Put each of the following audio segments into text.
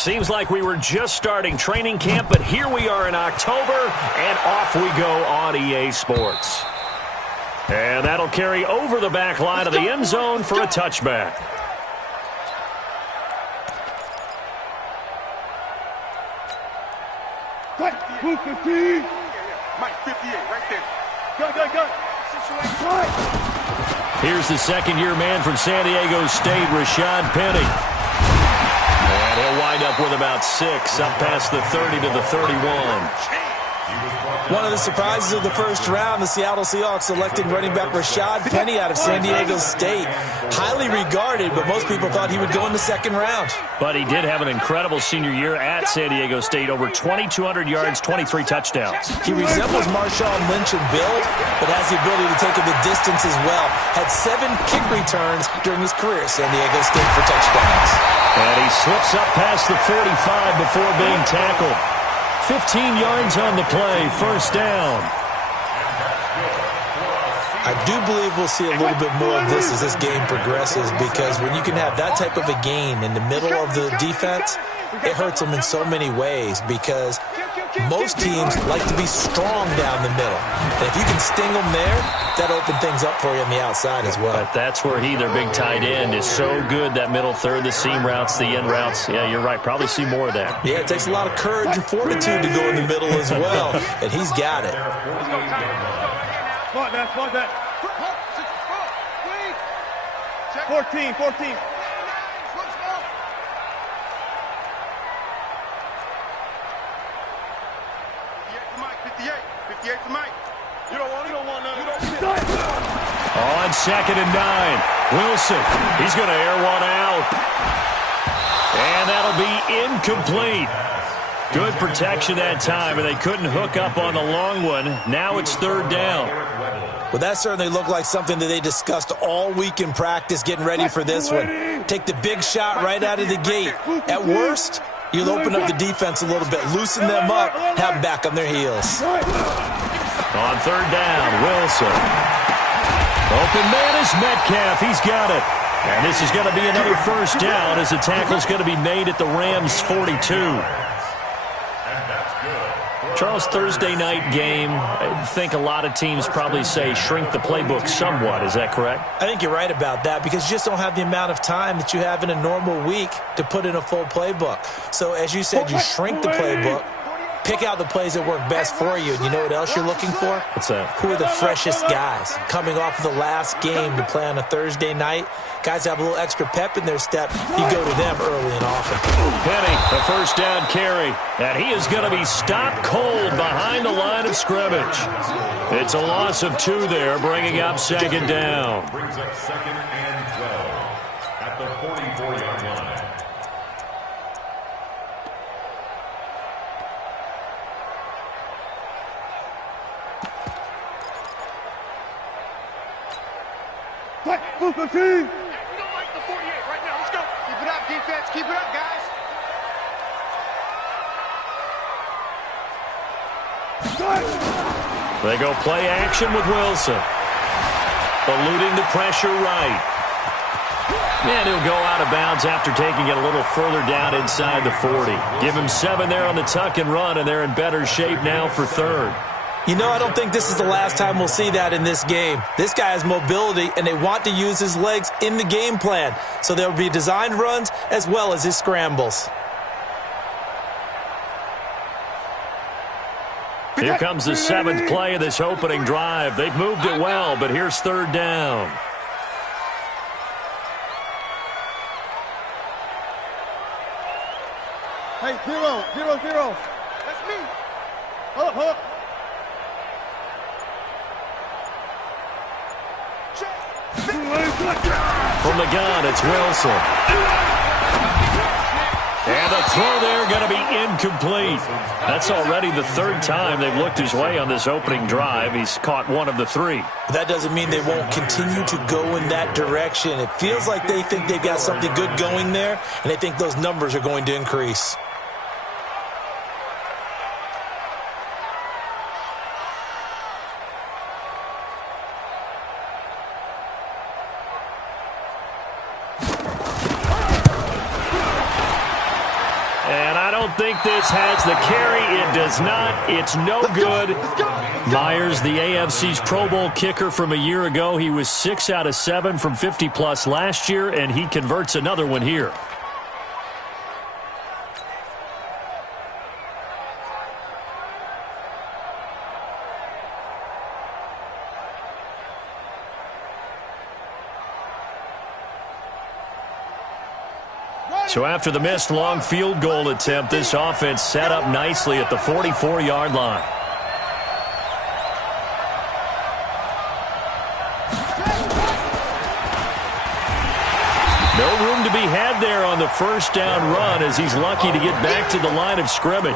Seems like we were just starting training camp, but here we are in October, and off we go on EA Sports. And that'll carry over the back line of the end zone for a touchback. Mike, 58, right there. Go. Here's the second-year man from San Diego State, Rashad Penny. And he'll wind up with about 6, up past the 30 to the 31. One of the surprises of the first round, the Seattle Seahawks selected running back Rashad Penny out of San Diego State. Highly regarded, but most people thought he would go in the second round. But he did have an incredible senior year at San Diego State, over 2,200 yards, 23 touchdowns. He resembles Marshawn Lynch in build, but has the ability to take it the distance as well. Had 7 kick returns during his career at San Diego State for touchdowns. And he slips up past the 45 before being tackled. 15 yards on the play, first down. I do believe we'll see a little bit more of this as this game progresses, because when you can have that type of a gain in the middle of the defense, it hurts them in so many ways, because most teams like to be strong down the middle. And if you can sting them there, that opens things up for you on the outside as well. But that's where their big tight end, is so good, that middle third, the seam routes, the end routes. Yeah, you're right. Probably see more of that. Yeah, it takes a lot of courage and fortitude to go in the middle as well, and he's got it. Spot that. 14. On 2nd and 9, Wilson, he's going to air one out. And that'll be incomplete. Good protection that time, and they couldn't hook up on the long one. Now it's 3rd down. Well, that certainly looked like something that they discussed all week in practice, getting ready for this one. Take the big shot right out of the gate. At worst, you'll open up the defense a little bit, loosen them up, have them back on their heels. On 3rd down, Wilson. Open man is Metcalf. He's got it. And this is going to be another first down, as the tackle's going to be made at the Rams' 42. Charles, Thursday night game, I think a lot of teams probably say shrink the playbook somewhat. Is that correct? I think you're right about that, because you just don't have the amount of time that you have in a normal week to put in a full playbook. So as you said, you shrink the playbook, pick out the plays that work best for you. And you know what else you're looking for? What's that? Who are the freshest guys coming off of the last game to play on a Thursday night? Guys have a little extra pep in their step. You go to them early and often. Penny, the first down carry. And he is going to be stopped cold behind the line of scrimmage. It's a loss of 2 there, bringing up 2nd down. Brings up 2nd and 12 at the 44-yard line. Move the team. We don't like the 48 right now. Let's go. Keep it up, defense. Keep it up, guys. They go play action with Wilson. Eluding the pressure right. And he'll go out of bounds after taking it a little further down inside the 40. Give him 7 there on the tuck and run, and they're in better shape now for 3rd. You know, I don't think this is the last time we'll see that in this game. This guy has mobility, and they want to use his legs in the game plan. So there will be designed runs as well as his scrambles. Here comes the 7th play of this opening drive. They've moved it well, but here's 3rd down. Hey, 0. That's me. Hold up. From the gun, it's Wilson. And the throw there going to be incomplete. That's already the 3rd time they've looked his way on this opening drive. He's caught 1 of the 3. That doesn't mean they won't continue to go in that direction. It feels like they think they've got something good going there, and they think those numbers are going to increase. don't think this has the carry. It does not. It's no good. Myers, the AFC's Pro Bowl kicker from a year ago. He was 6 out of 7 from 50-plus last year, and he converts another one here. So after the missed long field goal attempt, this offense set up nicely at the 44-yard line. No room to be had there on the first down run as he's lucky to get back to the line of scrimmage.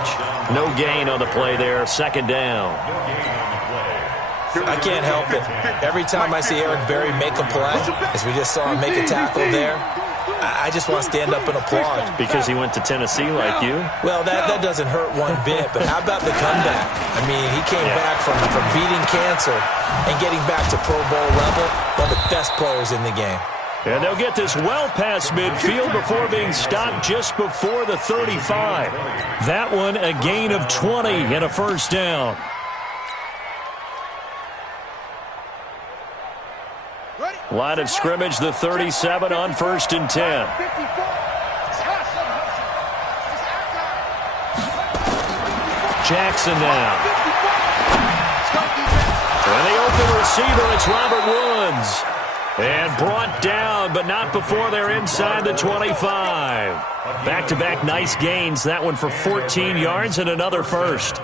No gain on the play there, second down. I can't help it. Every time I see Eric Berry make a play, as we just saw him make a tackle there, I just want to stand up and applaud. Because he went to Tennessee like you? Well, that doesn't hurt one bit, but how about the comeback? I mean, he came back from beating cancer and getting back to Pro Bowl level, one of the best players in the game. And they'll get this well past midfield before being stopped just before the 35. That one a gain of 20 and a first down. Line of scrimmage, the 37 on 1st and 10. Jackson now. And the open receiver, it's Robert Woods. And brought down, but not before they're inside the 25. Back-to-back nice gains. That one for 14 yards and another first.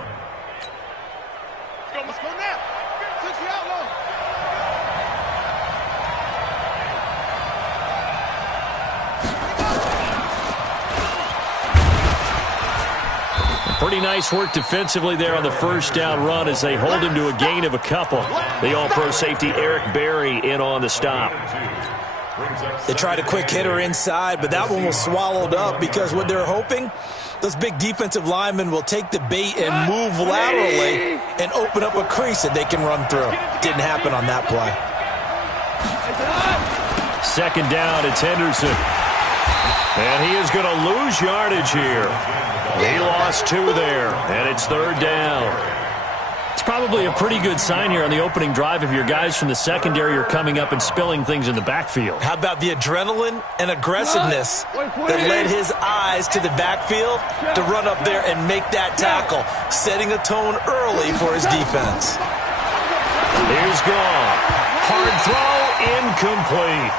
Pretty nice work defensively there on the first down run as they hold him to a gain of a couple. The all-pro safety Eric Berry in on the stop. They tried a quick hitter inside, but that one was swallowed up because what they're hoping, those big defensive linemen will take the bait and move laterally and open up a crease that they can run through. Didn't happen on that play. Second down, it's Henderson. And he is going to lose yardage here. He lost 2 there, and it's third down. It's probably a pretty good sign here on the opening drive if your guys from the secondary are coming up and spilling things in the backfield. How about the adrenaline and aggressiveness that led his eyes to the backfield to run up there and make that tackle, setting a tone early for his defense. Here's gone. Hard throw, incomplete.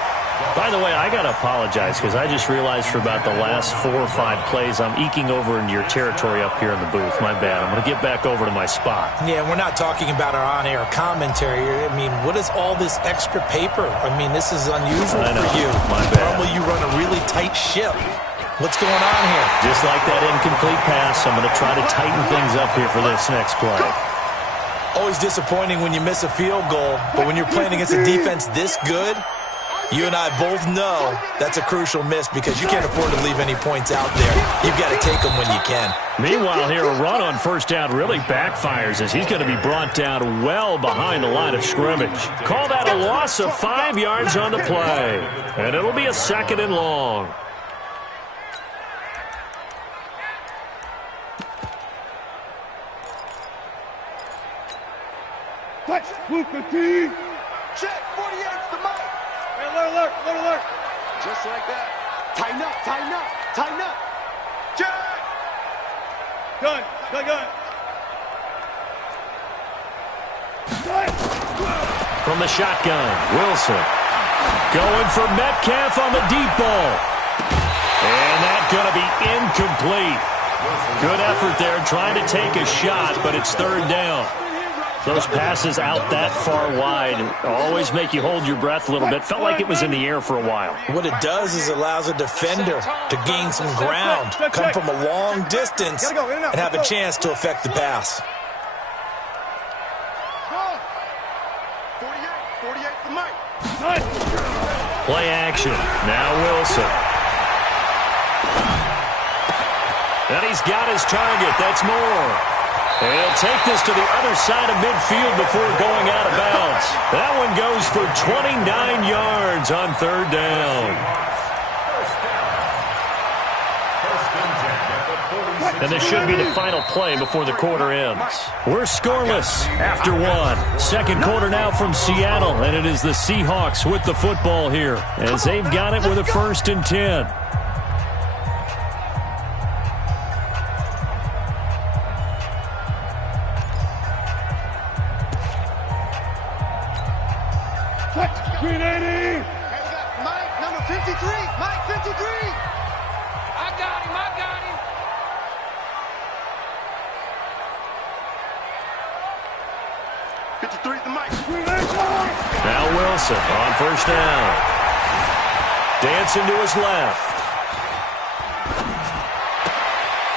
By the way, I got to apologize because I just realized for about the last 4 or 5 plays I'm eking over into your territory up here in the booth. My bad. I'm going to get back over to my spot. Yeah, we're not talking about our on-air commentary. I mean, what is all this extra paper? I mean, this is unusual for you. My bad. Normally you run a really tight ship. What's going on here? Just like that incomplete pass, I'm going to try to tighten things up here for this next play. Always disappointing when you miss a field goal, but when you're playing against a defense this good, you and I both know that's a crucial miss because you can't afford to leave any points out there. You've got to take them when you can. Meanwhile, here, a run on first down really backfires as he's going to be brought down well behind the line of scrimmage. Call that a loss of 5 yards on the play. And it'll be a 2nd and long. Touch, Luka T. Check, 48's the mic. Alert. Just like that. Tighten up. Check. Gun. From the shotgun, Wilson. Going for Metcalf on the deep ball. And that's going to be incomplete. Good effort there trying to take a shot, but it's third down. Those passes out that far wide always make you hold your breath a little bit. Felt like it was in the air for a while. What it does is it allows a defender to gain some ground, come from a long distance, and have a chance to affect the pass. 48 the mic. Play action. Now Wilson. And he's got his target. That's Moore. And he'll take this to the other side of midfield before going out of bounds. That one goes for 29 yards on third down. First and 10 at the And this should be the final play before the quarter ends. We're scoreless after one. Second quarter now from Seattle, and it is the Seahawks with the football here as they've got it with a 1st and 10. Green 80. Mike, number 53. Mike, 53. I got him. 53 is the Mike. Now Wilson on 1st down. Dancing to his left.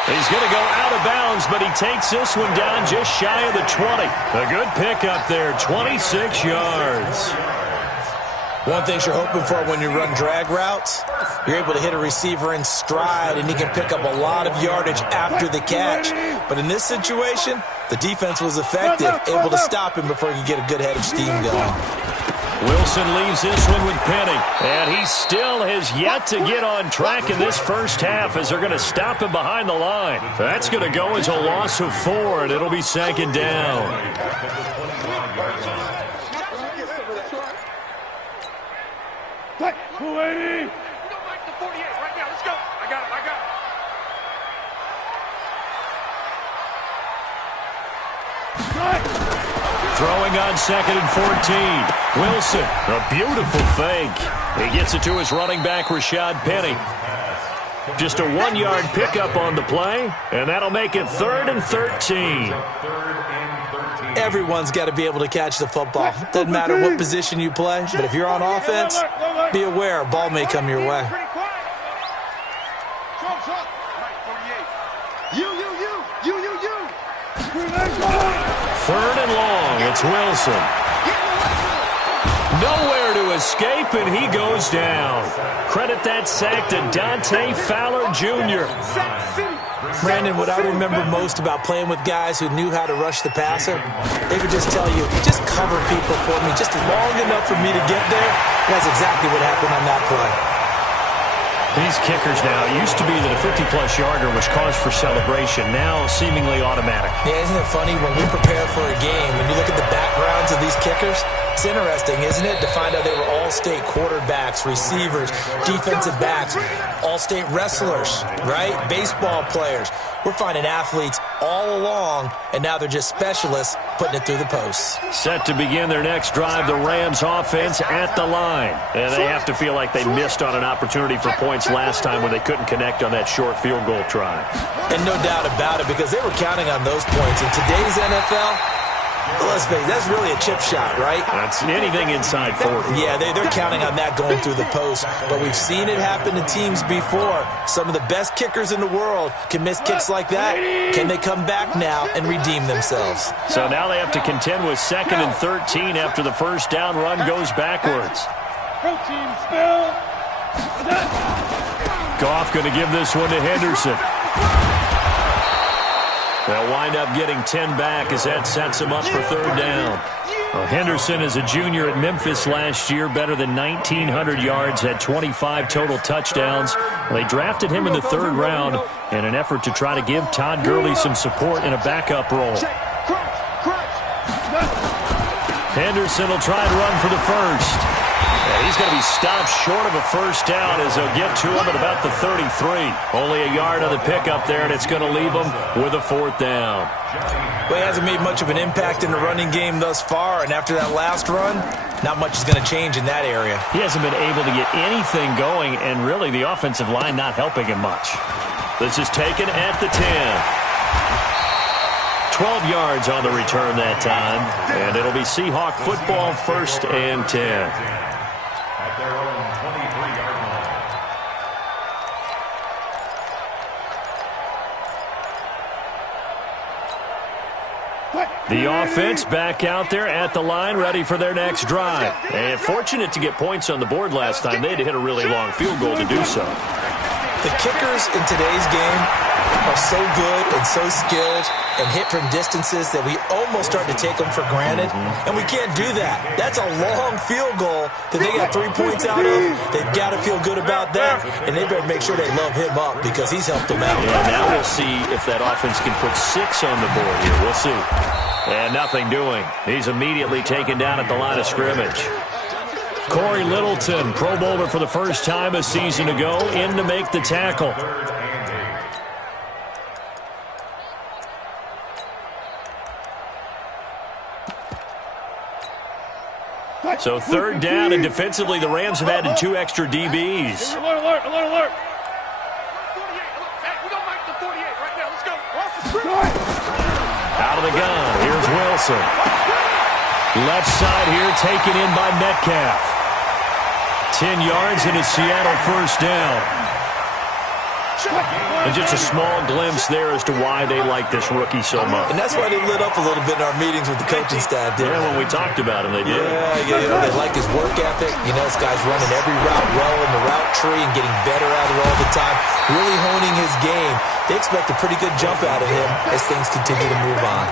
He's going to go out of bounds, but he takes this one down just shy of the 20. A good pickup there, 26 yards. One thing you're hoping for when you run drag routes, you're able to hit a receiver in stride, and he can pick up a lot of yardage after the catch. But in this situation, the defense was effective, able to stop him before he could get a good head of steam going. Wilson leaves this one with Penny, and he still has yet to get on track in this first half as they're going to stop him behind the line. That's going to go as a loss of 4, and it'll be 2nd down. Back, 280. Go back to 48 right now. Let's go. I got him. Throwing on 2nd and 14. Wilson, a beautiful fake. He gets it to his running back, Rashad Penny. Just a 1-yard pickup on the play, and that'll make it 3rd and 13. Everyone's got to be able to catch the football. Doesn't matter what position you play, but if you're on offense, be aware a ball may come your way. Third and long, it's Wilson. Nowhere to escape, and he goes down. Credit that sack to Dante Fowler Jr. Brandon, what I remember most about playing with guys who knew how to rush the passer, they would just tell you, just cover people for me, just long enough for me to get there. That's exactly what happened on that play. These kickers now, it used to be that a 50-plus yarder was cause for celebration, now seemingly automatic. Yeah, isn't it funny when we prepare for a game, when you look at the backgrounds of these kickers, it's interesting, isn't it, to find out they were all-state quarterbacks, receivers, defensive backs, all-state wrestlers, right? Baseball players. We're finding athletes all along, and now they're just specialists putting it through the posts. Set to begin their next drive, the Rams offense at the line. And they have to feel like they missed on an opportunity for points last time when they couldn't connect on that short field goal try. And no doubt about it, because they were counting on those points. In today's NFL, let's face it, that's really a chip shot, right? That's anything inside 40. Yeah, they're counting on that going through the post. But we've seen it happen to teams before. Some of the best kickers in the world can miss kicks like that. Can they come back now and redeem themselves? So now they have to contend with 2nd and 13 after the first down run goes backwards. Goff going to give this one to Henderson. They'll wind up getting 10 back as that sets them up for 3rd down. Well, Henderson is a junior at Memphis last year, better than 1,900 yards, had 25 total touchdowns. They drafted him in the 3rd round in an effort to try to give Todd Gurley some support in a backup role. Henderson will try and run for the first. And he's going to be stopped short of a first down as they'll get to him at about the 33. Only a yard on the pickup there, and it's going to leave him with a 4th down. Well, he hasn't made much of an impact in the running game thus far, and after that last run, not much is going to change in that area. He hasn't been able to get anything going, and really the offensive line not helping him much. This is taken at the 10. 12 yards on the return that time, and it'll be Seahawk football, 1st and 10. The offense back out there at the line, ready for their next drive. And fortunate to get points on the board last time. They had to hit a really long field goal to do so. The kickers in today's game are so good and so skilled and hit from distances that we almost start to take them for granted, and we can't do that. That's a long field goal that they got 3 points out of. They've got to feel good about that, and they better make sure they love him up because he's helped them out. Yeah, now we'll see if that offense can put 6 on the board here. We'll see. And nothing doing. He's immediately taken down at the line of scrimmage. Corey Littleton, Pro Bowler for the first time a season ago, in to make the tackle. So third down, and defensively the Rams have added 2 extra DBs. Alert, alert, alert. 48. Hey, we don't make the 48 right now. Let's go. Off the script. Out of the gun, here's Wilson. Left side here taken in by Metcalf. 10 yards and a Seattle first down. And just a small glimpse there as to why they like this rookie so much. And that's why they lit up a little bit in our meetings with the coaching staff, didn't Yeah, they? when we talked about him, they did. Yeah, you know, they like his work ethic. You know, this guy's running every route well in the route tree and getting better at it all the time, really honing his game. They expect a pretty good jump out of him as things continue to move on.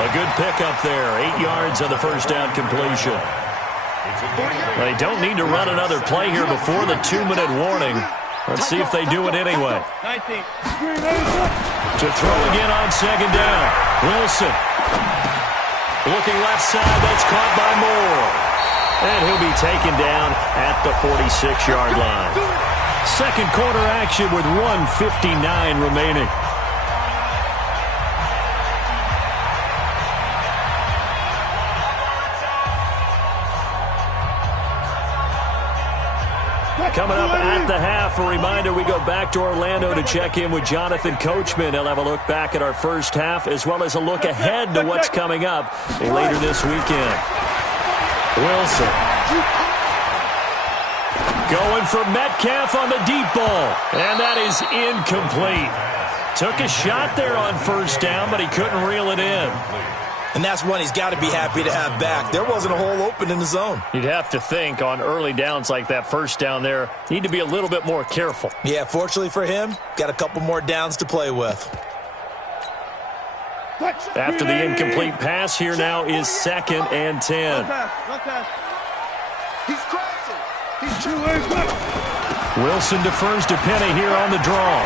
A good pickup there, 8 yards on the first down completion. They don't need to run another play here before the 2-minute warning. Let's see if they do it anyway. 19. To throw again on second down. Wilson. Looking left side. That's caught by Moore. And he'll be taken down at the 46-yard line. Second quarter action with 1:59 remaining. Coming up at the half, a reminder, we go back to Orlando to check in with Jonathan Coachman. He'll have a look back at our first half as well as a look ahead to what's coming up later this weekend. Wilson. Going for Metcalf on the deep ball. And that is incomplete. Took a shot there on first down, but he couldn't reel it in. And that's one he's got to be happy to have back. There wasn't a hole open in the zone. You'd have to think on early downs like that first down there, need to be a little bit more careful. Yeah, fortunately for him, got a couple more downs to play with. After the incomplete pass, here now is 2nd and 10. He's crashing. He's 2 ways back. Wilson defers to Penny here on the draw.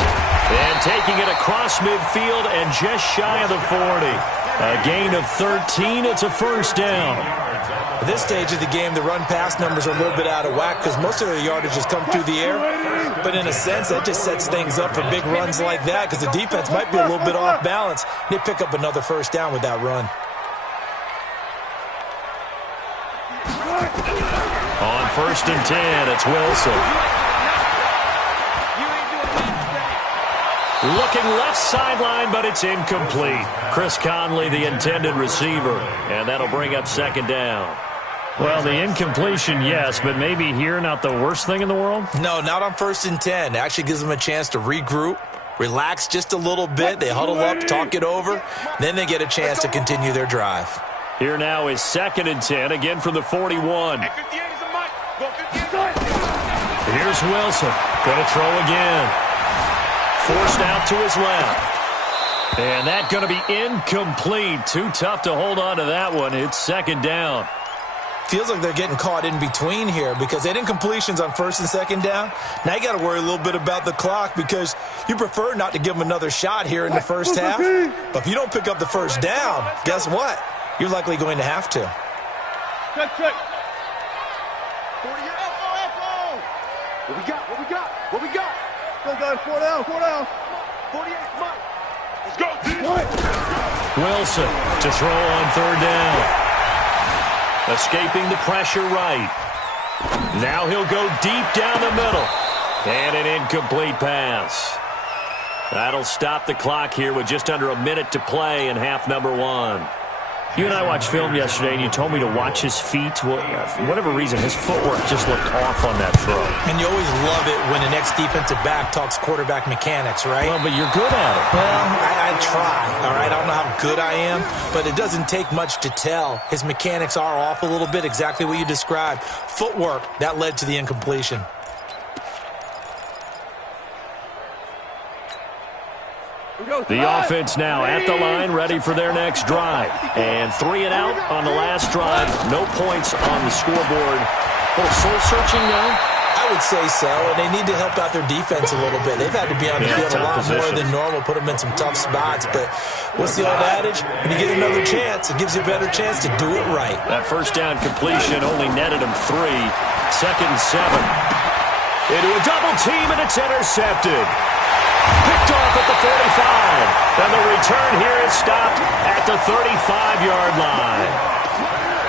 And taking it across midfield and just shy of the 40. A gain of 13. It's a first down. At this stage of the game, the run-pass numbers are a little bit out of whack because most of their yardage has come through the air. But in a sense, that just sets things up for big runs like that because the defense might be a little bit off balance. They pick up another first down with that run. On 1st and 10, it's Wilson. Looking left sideline, but it's incomplete. Chris Conley, the intended receiver, and that'll bring up 2nd down. Well, the incompletion, yes, but maybe here not the worst thing in the world? No, not on 1st and 10. It actually gives them a chance to regroup, relax just a little bit. They huddle up, talk it over. Then they get a chance to continue their drive. Here now is 2nd and 10, again from the 41. Here's Wilson. Going to throw again. Forced out to his left. And that going to be incomplete. Too tough to hold on to that one. It's 2nd down. Feels like they're getting caught in between here because they had incompletions on 1st and 2nd down. Now you got to worry a little bit about the clock because you prefer not to give them another shot here in the first half. But if you don't pick up the first down, guess what? You're likely going to have to. Check. 48. What we got? What we got? What we got? Go, guys. 4 down. 48. Come on. Let's go. Wilson to throw on 3rd down. Escaping the pressure right. Now he'll go deep down the middle. And an incomplete pass. That'll stop the clock here with just under a minute to play in half number 1. You and I watched film yesterday, and you told me to watch his feet. Well, for whatever reason, his footwork just looked off on that throw. And you always love it when the next defensive back talks quarterback mechanics, right? Well, but you're good at it. Well, I try, all right? I don't know how good I am, but it doesn't take much to tell. His mechanics are off a little bit, exactly what you described. Footwork, that led to the incompletion. The offense now at the line, ready for their next drive. And 3 and out on the last drive. No points on the scoreboard. A little soul-searching now? I would say so, and they need to help out their defense a little bit. They've had to be on the field a lot more than normal, put them in some tough spots. But what's the old adage? When you get another chance, it gives you a better chance to do it right. That first down completion only netted him 3. 2nd and 7. Into a double team, and it's intercepted. Picked off at the 45. And the return here is stopped at the 35-yard line.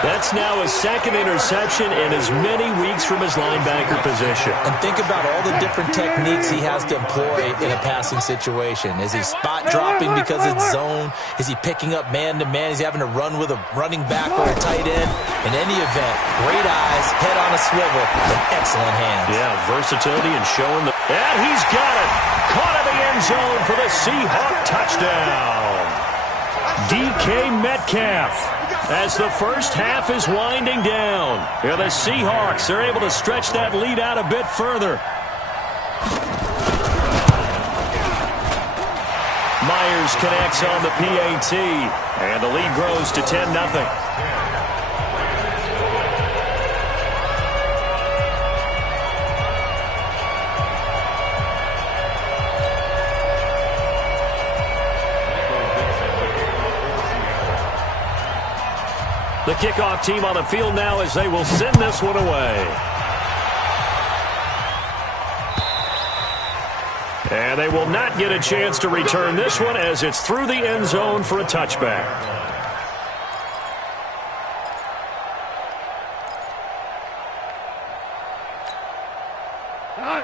That's now his 2nd interception in as many weeks from his linebacker position. And think about all the different techniques he has to employ in a passing situation. Is he spot dropping because it's zone? Is he picking up man-to-man? Is he having to run with a running back or a tight end? In any event, great eyes, head on a swivel, and excellent hands. Yeah, versatility and showing the... And he's got it. Caught in the end zone for the Seahawk touchdown. DK Metcalf. As the first half is winding down. Yeah, the Seahawks are able to stretch that lead out a bit further. Myers connects on the PAT. And the lead grows to 10-0. The kickoff team on the field now as they will send this one away. And they will not get a chance to return this one as it's through the end zone for a touchback.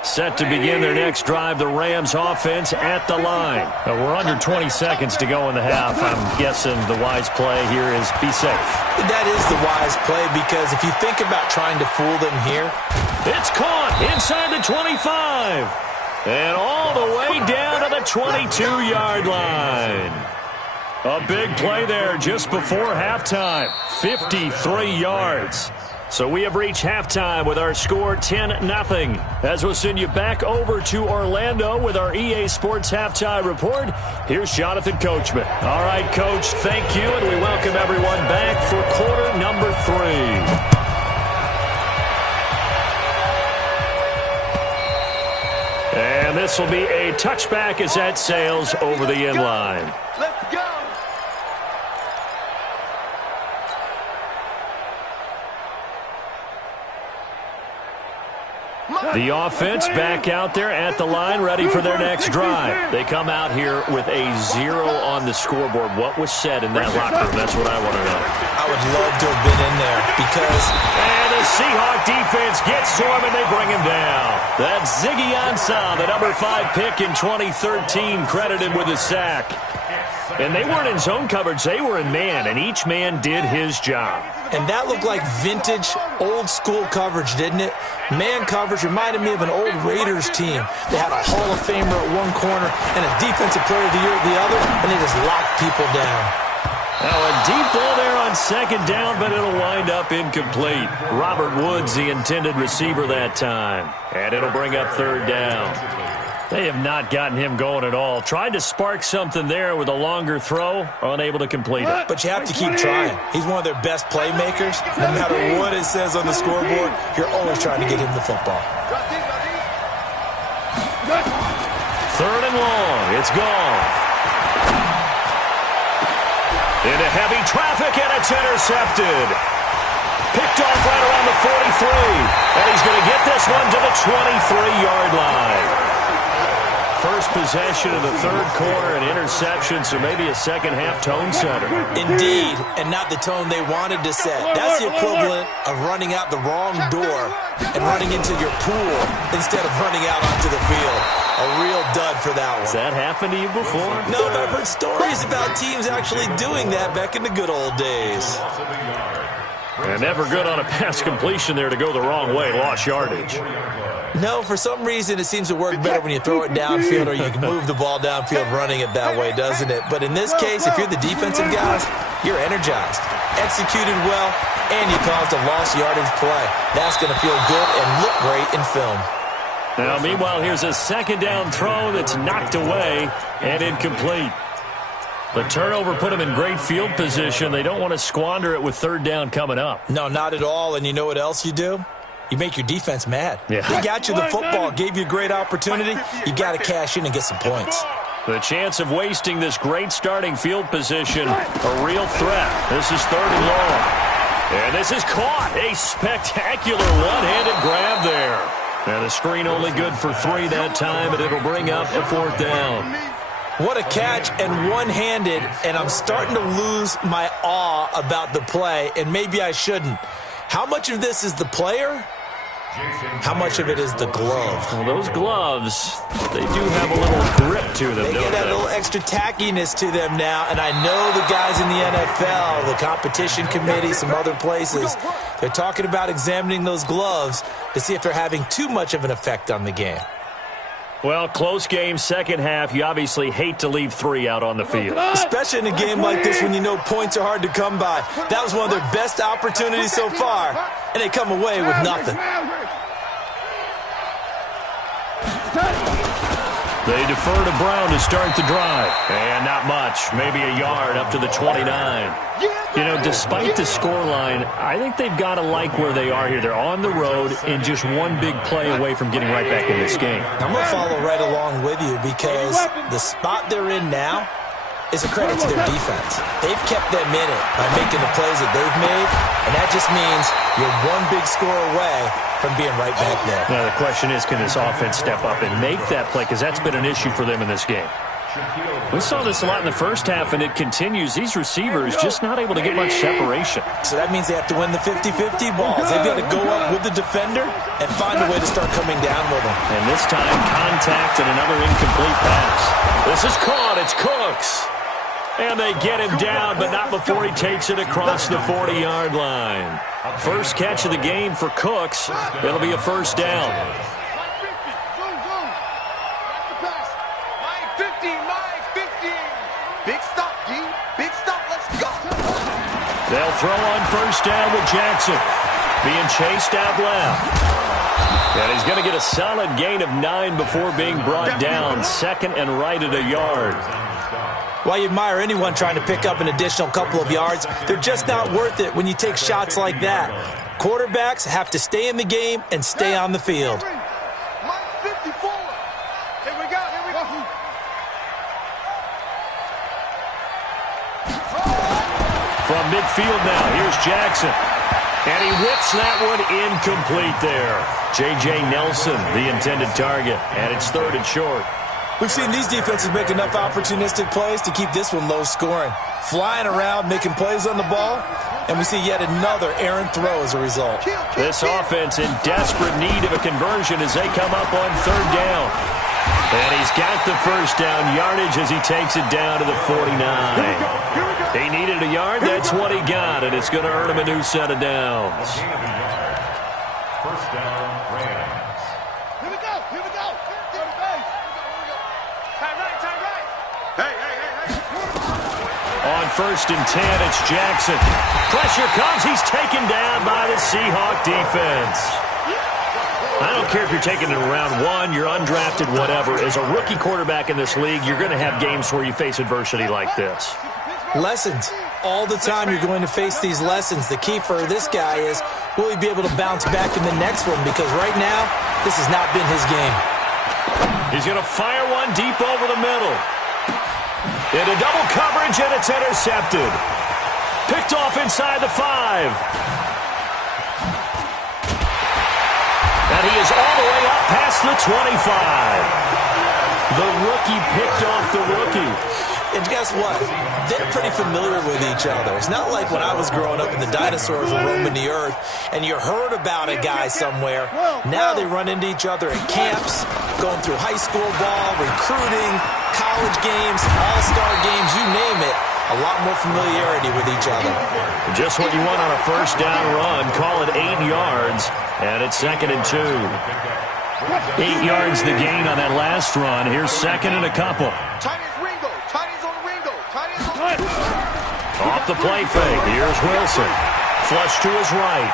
Set to begin their next drive, the Rams offense at the line. We're under 20 seconds to go in the half. I'm guessing the wise play here is be safe. That is the wise play because if you think about trying to fool them here. It's caught inside the 25. And all the way down to the 22-yard line. A big play there just before halftime. 53 yards. So we have reached halftime with our score 10-0. As we'll send you back over to Orlando with our EA Sports Halftime Report, here's Jonathan Coachman. All right, Coach, thank you, and we welcome everyone back for quarter number 3. And this will be a touchback as that sails over the end line. Let's go. The offense back out there at the line, ready for their next drive. They come out here with a 0 on the scoreboard. What was said in that locker room? That's what I want to know. I would love to have been in there because... And the Seahawk defense gets to him, and they bring him down. That's Ziggy Ansah, the number 5 pick in 2013, credited with a sack. And they weren't in zone coverage. They were in man, and each man did his job. And that looked like vintage, old-school coverage, didn't it? Man coverage reminded me of an old Raiders team. They had a Hall of Famer at one corner and a Defensive Player of the Year at the other, and they just locked people down. Now a deep ball there on 2nd down, but it'll wind up incomplete. Robert Woods, the intended receiver that time. And it'll bring up 3rd down. They have not gotten him going at all. Tried to spark something there with a longer throw, unable to complete it. But you have to keep trying. He's one of their best playmakers. No matter what it says on the scoreboard, you're always trying to get him the football. 3rd and long. It's gone. Into heavy traffic, and it's intercepted. Picked off right around the 43. And he's going to get this one to the 23-yard line. First possession of the 3rd quarter, an interception, so maybe a second-half tone setter. Indeed, and not the tone they wanted to set. That's the equivalent of running out the wrong door and running into your pool instead of running out onto the field. A real dud for that one. Has that happened to you before? No, but I've heard stories about teams actually doing that back in the good old days. And never good on a pass completion there to go the wrong way, lost yardage. No, for some reason it seems to work better when you throw it downfield or you can move the ball downfield running it that way, doesn't it? But in this case, if you're the defensive guys, you're energized, executed well, and you caused a lost yardage play. That's going to feel good and look great in film. Now, meanwhile, here's a second down throw that's knocked away and incomplete. The turnover put them in great field position. They don't want to squander it with third down coming up. No, not at all. And you know what else you do? You make your defense mad. Yeah. They got you the football, gave you a great opportunity. You got to cash in and get some points. The chance of wasting this great starting field position, a real threat. This is third and long. And this is caught. A spectacular one-handed grab there. And the screen only good for 3 that time, and it'll bring up a fourth down. What a catch, and one-handed, and I'm starting to lose my awe about the play, and maybe I shouldn't. How much of this is the player? How much of it is the glove? Well, those gloves, they do have a little grip to them, They get that little extra tackiness to them now, and I know the guys in the NFL, the competition committee, some other places, they're talking about examining those gloves to see if they're having too much of an effect on the game. Well, close game, second half. You obviously hate to leave 3 out on the field. Especially in a game like this when you know points are hard to come by. That was one of their best opportunities so far, and they come away with nothing. They defer to Brown to start the drive. And not much, maybe a yard up to the 29. You know, despite the scoreline, I think they've got to like where they are here. They're on the road and just one big play away from getting right back in this game. I'm going to follow right along with you because the spot they're in now is a credit to their defense. They've kept them in it by making the plays that they've made, and that just means you're one big score away from being right back there. Now, the question is, can this offense step up and make that play? Because that's been an issue for them in this game. We saw this a lot in the first half, and it continues. These receivers just not able to get much separation. So that means they have to win the 50-50 balls. They've got to go up with the defender and find a way to start coming down with them. And this time, contact and another incomplete pass. This is caught. It's Cooks. And they get him down, but not before he takes it across the 40-yard line. First catch of the game for Cooks. It'll be a first down. Big stop, D. Big stop. Let's go. They'll throw on first down with Jackson. Being chased out left. And he's going to get a solid gain of 9 before being brought down. Second and right at a yard. While you admire anyone trying to pick up an additional couple of yards, they're just not worth it when you take shots like that. Quarterbacks have to stay in the game and stay on the field. Mike 54. Here we go. From midfield now, here's Jackson. And he whips that one incomplete there. J.J. Nelson, the intended target. And it's third and short. We've seen these defenses make enough opportunistic plays to keep this one low scoring. Flying around, making plays on the ball, and we see yet another errant throw as a result. This offense in desperate need of a conversion as they come up on third down. And he's got the first down yardage as he takes it down to the 49. He needed a yard, that's what he got, and it's going to earn him a new set of downs. First down, Rams. Here we go. Tie right. Hey. On first and 10, it's Jackson. Pressure comes. He's taken down by the Seahawk defense. I don't care if you're taking it in round 1, you're undrafted, whatever. As a rookie quarterback in this league, you're going to have games where you face adversity like this. Lessons. All the time you're going to face these lessons. The key for this guy is, will he be able to bounce back in the next one? Because right now, this has not been his game. He's going to fire one deep over the middle. Into double coverage, and it's intercepted. Picked off inside the 5. And he is all the way up past the 25. The rookie picked off the rookie. And guess what? They're pretty familiar with each other. It's not like when I was growing up and the dinosaurs were roaming the earth and you heard about a guy somewhere. Now they run into each other at camps, going through high school ball, recruiting, college games, all-star games, you name it. A lot more familiarity with each other. Just what you want on a first down run. Call it 8 yards, and it's second and 2. 8 yards the gain on that last run. Here's second and a couple. Off the play fake. Here's Wilson. Flush to his right.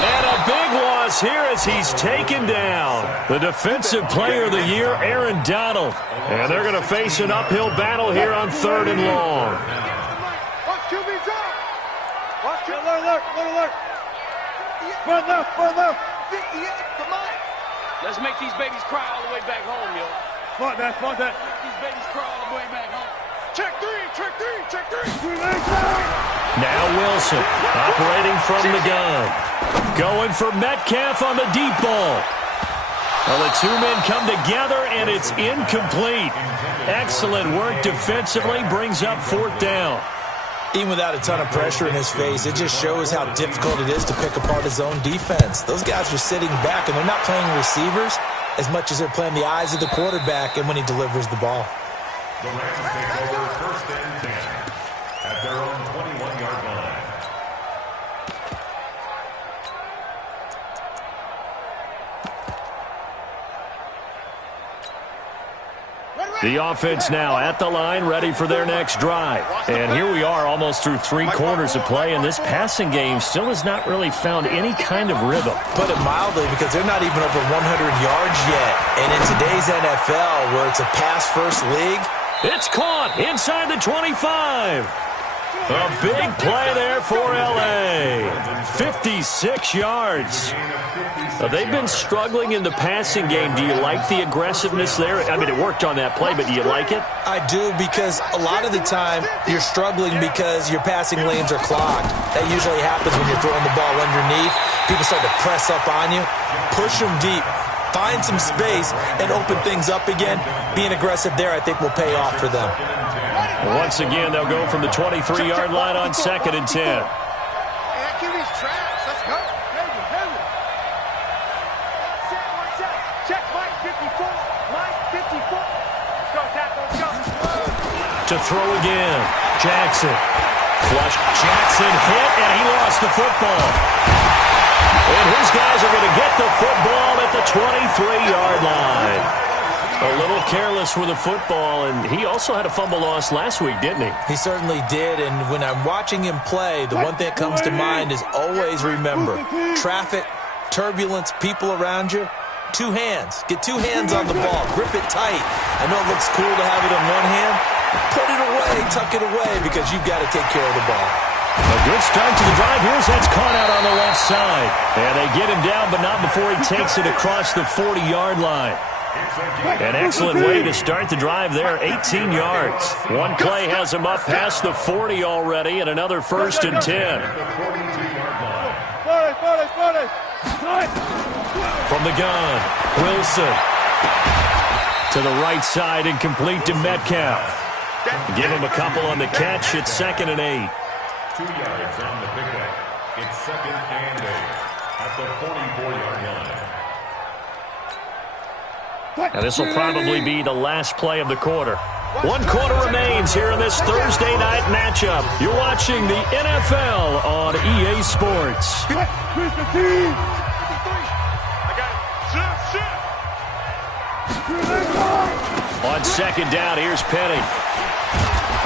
And a big one us here as he's taken down. The Defensive Player of the Year, Aaron Donald. And they're going to face an uphill battle here on 3rd and long. Watch QB drop. Watch it. Alert. Front left. 58, come on. Let's make these babies cry all the way back home, yo. Front that. Make these babies cry all the way back home. Check three. Now Wilson, operating from the gun. Going for Metcalf on the deep ball. Well, the two men come together, and it's incomplete. Excellent work defensively, brings up 4th down. Even without a ton of pressure in his face, it just shows how difficult it is to pick apart his own defense. Those guys are sitting back, and they're not playing receivers as much as they're playing the eyes of the quarterback and when he delivers the ball. The Rams take over 1st and 10 at their own 21-yard line. The offense now at the line, ready for their next drive. And here we are almost through 3 quarters of play, and this passing game still has not really found any kind of rhythm. Put it mildly, because they're not even over 100 yards yet. And in today's NFL, where it's a pass-first league, it's caught inside the 25. A big play there for L.A. 56 yards. They've been struggling in the passing game. Do you like the aggressiveness there? I mean, it worked on that play, but do you like it? I do, because a lot of the time you're struggling because your passing lanes are clogged. That usually happens when you're throwing the ball underneath. People start to press up on you. Push them deep. Find some space and open things up again. Being aggressive there, I think, will pay off for them. Once again, they'll go from the 23-yard line on 2nd and 10. QB's trash. Let's go. Check Mike 54. Let's go, tackle. Let's go. To throw again. Jackson. Flush. Jackson hit, and he lost the football. And his guys are going to get the football at the 23-yard line. A little careless with the football, and he also had a fumble loss last week, didn't he? He certainly did, and when I'm watching him play, the one thing that comes to mind is always remember, traffic, turbulence, people around you, 2 hands. Get 2 hands on the ball. Grip it tight. I know it looks cool to have it in one hand. Put it away, tuck it away, because you've got to take care of the ball. A good start to the drive. Here's that's caught out on the left side. And they get him down, but not before he takes it across the 40-yard line. An excellent way to start the drive there, 18 yards. One play has him up past the 40 already, and another 1st and 10. From the gun, Wilson. To the right side and complete to Metcalf. Give him a couple on the catch. It's 2nd and 8. 2 yards on the pickup. It's 2nd and 8 at the 44-yard line. Now this will probably be the last play of the quarter. 1 quarter remains here in this Thursday night matchup. You're watching the NFL on EA Sports. On 2nd down, here's Penny.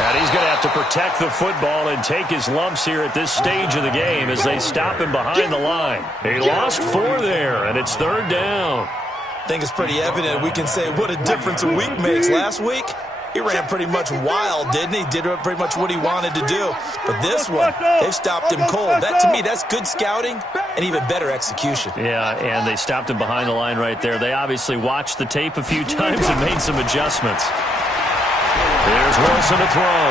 And he's going to have to protect the football and take his lumps here at this stage of the game as they stop him behind the line. He lost 4 there, and it's 3rd down. I think it's pretty evident. We can say what a difference a week makes. Last week, he ran pretty much wild, didn't he? Did pretty much what he wanted to do. But this one, they've stopped him cold. That, to me, that's good scouting and even better execution. Yeah, and they stopped him behind the line right there. They obviously watched the tape a few times and made some adjustments. Here's Wilson to throw.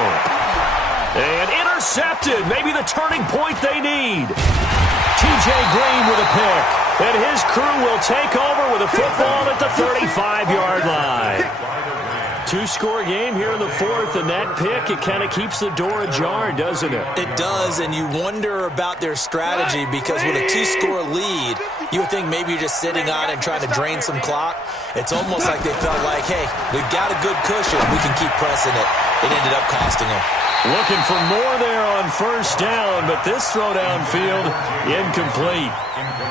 And intercepted. Maybe the turning point they need. T.J. Green with a pick. And his crew will take over with a football at the 35-yard line. 2-score game here in the 4th, and that pick, it kind of keeps the door ajar, doesn't it? It does, and you wonder about their strategy because with a 2-score lead, you would think maybe you're just sitting on it and trying to drain some clock. It's almost like they felt like, hey, we've got a good cushion. We can keep pressing it. It ended up costing them. Looking for more there on first down, but this throw downfield, incomplete.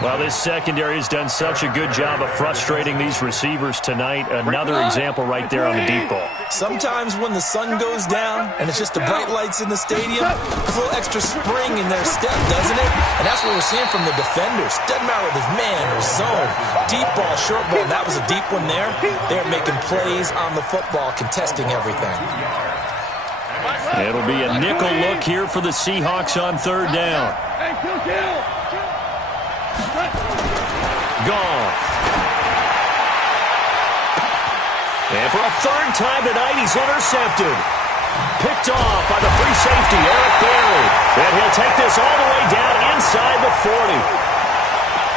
Well, this secondary has done such a good job of frustrating these receivers tonight. Another example right there on the deep ball. Sometimes when the sun goes down and it's just the bright lights in the stadium, there's a little extra spring in their step, doesn't it? And that's what we're seeing from the defenders. Doesn't matter whether it's man or zone, deep ball, short ball. That was a deep one there. They're making plays on the football, contesting everything. It'll be a nickel look here for the Seahawks on third down. Goff. And for a third time tonight, he's intercepted. Picked off by the free safety, Eric Berry. And he'll take this all the way down inside the 40.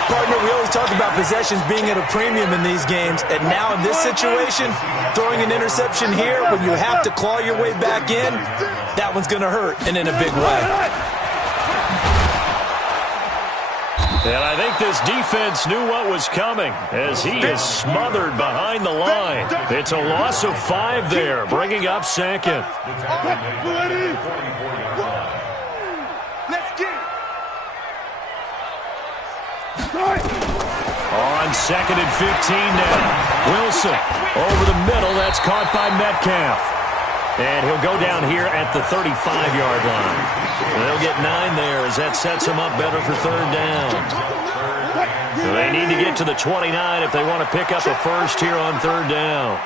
Partner, we always talk about possessions being at a premium in these games, and now in this situation, throwing an interception here when you have to claw your way back in, that one's going to hurt, and in a big way. And I think this defense knew what was coming as he is smothered behind the line. It's a loss of 5 there, bringing up second. On second and 15 now. Wilson over the middle. That's caught by Metcalf. And he'll go down here at the 35-yard line. They'll get 9 there as that sets them up better for third down. They need to get to the 29 if they want to pick up a first here on third down.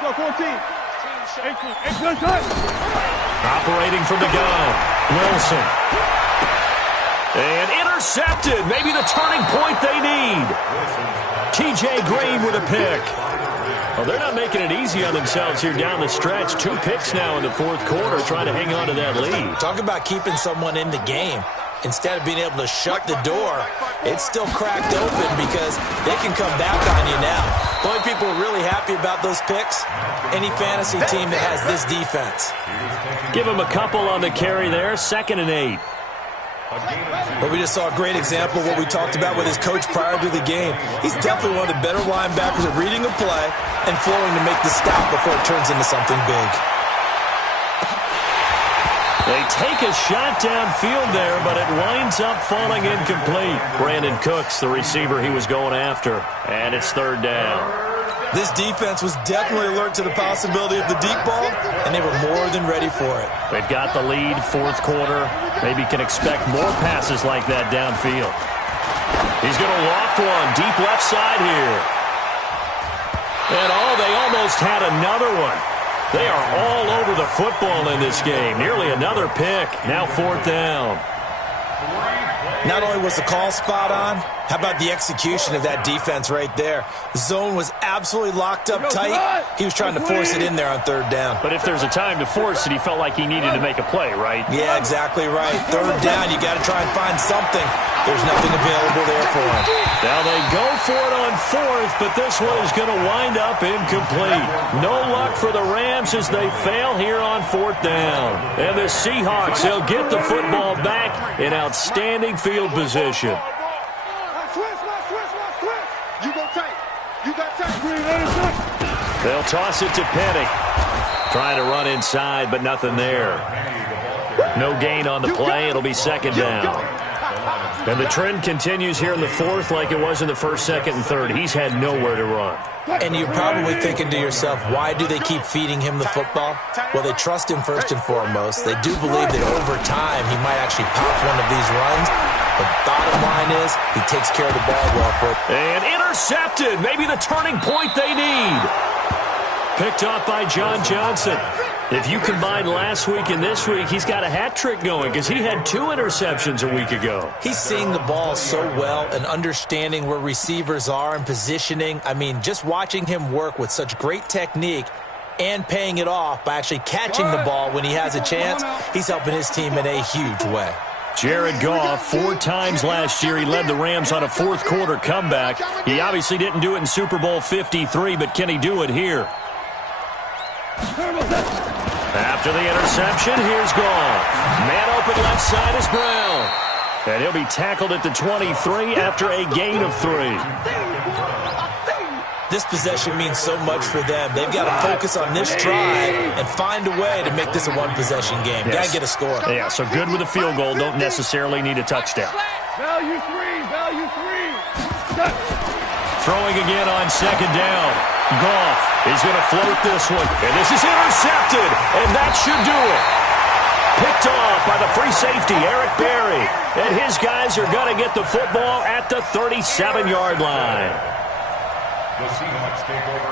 Operating from the gun, Wilson. And intercepted. Maybe the turning point they need. T.J. Green with a pick. Well, they're not making it easy on themselves here down the stretch. 2 picks now in the fourth quarter, trying to hang on to that lead. Talk about keeping someone in the game. Instead of being able to shut the door, it's still cracked open because they can come back on you now. The only people who are really happy about those picks, any fantasy team that has this defense. Give him a couple on the carry there, 2nd and 8. But we just saw a great example of what we talked about with his coach prior to the game. He's definitely one of the better linebackers at reading a play and flowing to make the stop before it turns into something big. They take a shot downfield there, but it winds up falling incomplete. Brandon Cooks, the receiver he was going after, and it's third down. This defense was definitely alert to the possibility of the deep ball, and they were more than ready for it. They've got the lead, fourth quarter. Maybe can expect more passes like that downfield. He's going to loft one, deep left side here. And they almost had another one. They are all over the football in this game. Nearly another pick. Now fourth down. Not only was the call spot on, how about the execution of that defense right there? The zone was absolutely locked up tight. He was trying to force it in there on third down. But if there's a time to force it, he felt like he needed to make a play, right? Yeah, exactly right. Third down, you got to try and find something. There's nothing available there for him. Now they go for it on fourth, but this one is going to wind up incomplete. No luck for the Rams as they fail here on fourth down. And the Seahawks, they'll get the football back in outstanding field position. They'll toss it to Penny. Trying to run inside, but nothing there. No gain on the play. It'll be second down. And the trend continues here in the fourth like it was in the first, second, and third. He's had nowhere to run. And you're probably thinking to yourself, why do they keep feeding him the football? Well, they trust him first and foremost. They do believe that over time he might actually pop one of these runs. But bottom line is, he takes care of the ball well quick. And intercepted. Maybe the turning point they need. Picked off by John Johnson. If you combine last week and this week, he's got a hat trick going because he had 2 interceptions a week ago. He's seeing the ball so well and understanding where receivers are and positioning. I mean, just watching him work with such great technique and paying it off by actually catching the ball when he has a chance, he's helping his team in a huge way. Jared Goff, 4 times last year, he led the Rams on a fourth quarter comeback. He obviously didn't do it in Super Bowl 53, but can he do it here? After the interception, here's Goff. Man open left side is Brown. And he'll be tackled at the 23 after a gain of 3. This possession means so much for them. They've got to focus on this drive and find a way to make this a one-possession game. Yes. Got to get a score. Yeah, so good with a field goal. Don't necessarily need a touchdown. Value three, value three. Throwing again on second down. Goff is going to float this one. And this is intercepted. And that should do it. Picked off by the free safety, Eric Berry. And his guys are going to get the football at the 37-yard line. The Seahawks take over.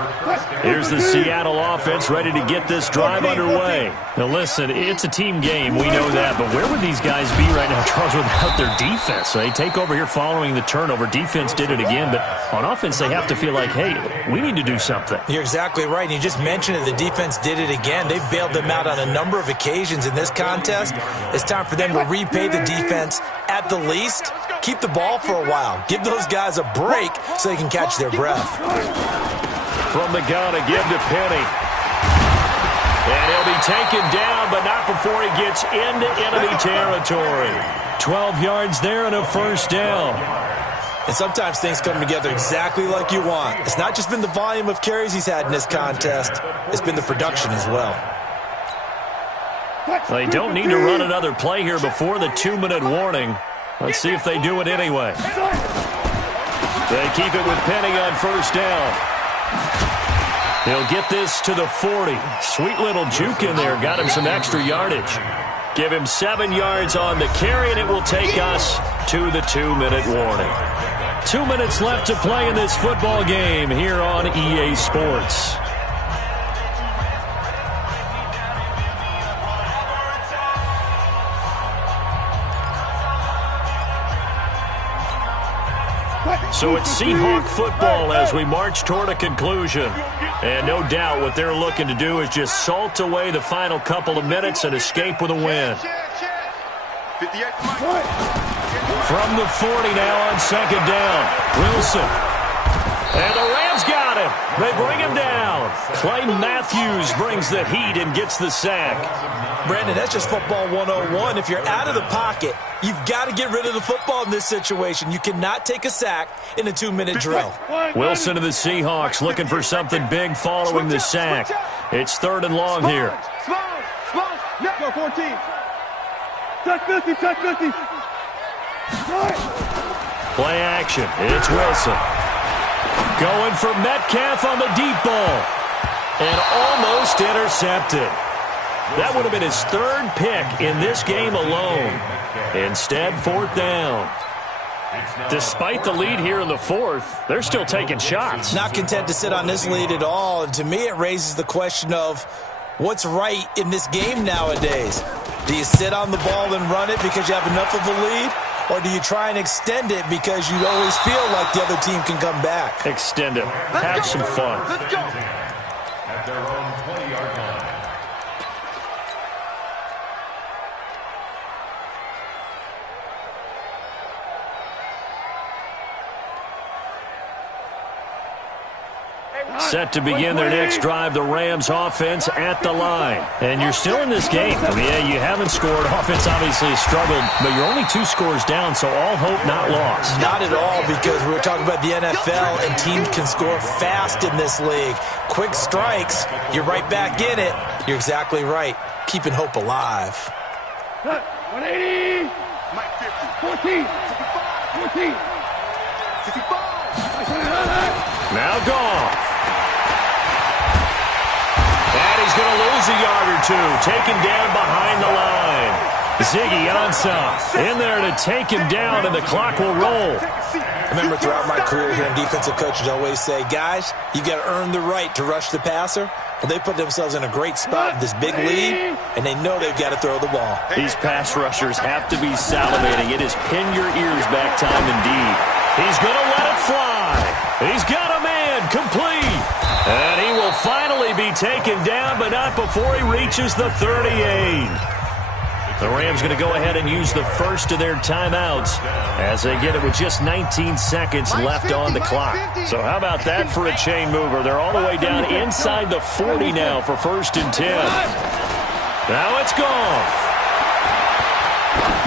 Here's the Seattle offense ready to get this drive underway. Now, listen, it's a team game. We know that. But where would these guys be right now, Charles, without their defense? They take over here following the turnover. Defense did it again. But on offense, they have to feel like, hey, we need to do something. You're exactly right. And you just mentioned it. The defense did it again. They've bailed them out on a number of occasions in this contest. It's time for them to repay the defense at the least. Keep the ball for a while. Give those guys a break so they can catch their breath. From the gun, a give to Penny. And he'll be taken down, but not before he gets into enemy territory. 12 yards there and a first down. And sometimes things come together exactly like you want. It's not just been the volume of carries he's had in this contest. It's been the production as well. They don't need to run another play here before the 2-minute warning. Let's see if they do it anyway. They keep it with Penny on first down. He'll get this to the 40. Sweet little juke in there. Got him some extra yardage. Give him 7 yards on the carry, and it will take us to the 2-minute warning. 2 minutes left to play in this football game here on EA Sports. So it's Seahawk football as we march toward a conclusion. And no doubt what they're looking to do is just salt away the final couple of minutes and escape with a win. From the 40 now on second down. Wilson. And the Rams got him. They bring him down. Clay Matthews brings the heat and gets the sack. Brandon, that's just football 101. If you're out of the pocket, you've got to get rid of the football in this situation. You cannot take a sack in a 2-minute drill. Wilson of the Seahawks looking for something big following the sack. It's 3rd and long here. Small. Go 14. Touch 50, touch 50. Play action. It's Wilson. Going for Metcalf on the deep ball. And almost intercepted. That would have been his 3rd pick in this game alone. Instead, 4th down. Despite the lead here in the 4th, they're still taking shots. Not content to sit on this lead at all. And to me, it raises the question of what's right in this game nowadays. Do you sit on the ball and run it because you have enough of a lead? Or do you try and extend it because you always feel like the other team can come back? Extend it. Have some fun. Let's go. At their own 20-yard line. Set to begin their next drive, the Rams offense at the line. And you're still in this game. I mean, yeah, you haven't scored. Offense obviously has struggled, but you're only 2 scores down, so all hope not lost. Not at all, because we were talking about the NFL, and teams can score fast in this league. Quick strikes, you're right back in it. You're exactly right. Keeping hope alive. 180. 14. 14. 55. Now Goff. And he's going to lose a yard or 2. Taken down behind the line. Ziggy Ansah in there to take him down, and the clock will roll. I remember throughout my career here, defensive coaches always say, guys, you got to earn the right to rush the passer. Well, they put themselves in a great spot with this big lead, and they know they've got to throw the ball. These pass rushers have to be salivating. It is pin your ears back time indeed. He's going to let it fly. He's got a man complete. And he will finally be taken down, but not before he reaches the 38. The Rams going to go ahead and use the first of their timeouts as they get it with just 19 seconds left on the clock. So how about that for a chain mover? They're all the way down inside the 40 now for 1st and 10. Now it's gone.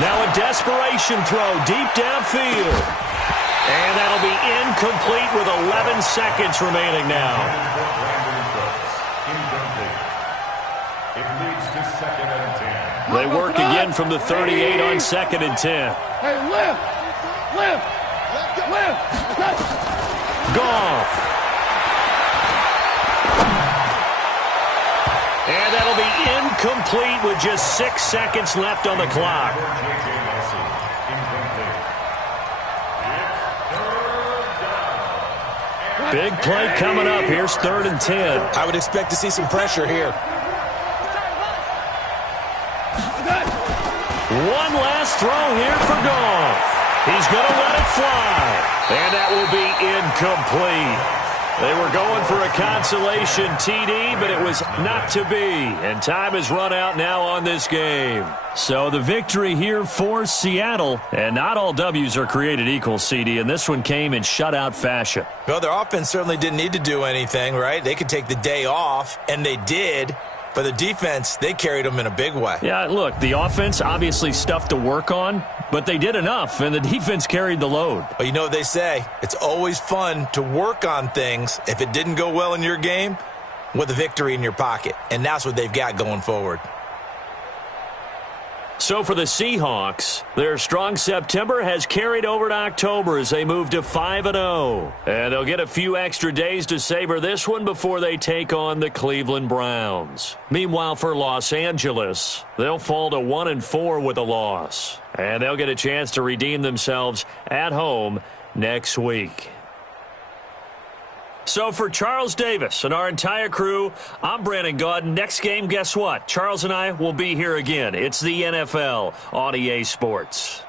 Now a desperation throw deep downfield. And that'll be incomplete with 11 seconds remaining now. It leads to 2nd and 10. They work again from the 38 on 2nd and 10. Hey, lift! Goff. And that'll be incomplete with just 6 seconds left on the clock. Big play coming up. Here's 3rd and 10. I would expect to see some pressure here. One last throw here for Goff. He's going to let it fly. And that will be incomplete. They were going for a consolation TD, but it was not to be. And time has run out now on this game. So the victory here for Seattle. And not all W's are created equal, CD, and this one came in shutout fashion. Well, their offense certainly didn't need to do anything, right? They could take the day off, and they did. But the defense, they carried them in a big way. Yeah, look, the offense, obviously stuff to work on, but they did enough, and the defense carried the load. But you know what they say, it's always fun to work on things if it didn't go well in your game with a victory in your pocket. And that's what they've got going forward. So for the Seahawks, their strong September has carried over to October as they move to 5-0. And they'll get a few extra days to savor this one before they take on the Cleveland Browns. Meanwhile, for Los Angeles, they'll fall to 1-4 with a loss. And they'll get a chance to redeem themselves at home next week. So for Charles Davis and our entire crew, I'm Brandon Gaudin. Next game, guess what? Charles and I will be here again. It's the NFL on EA Sports.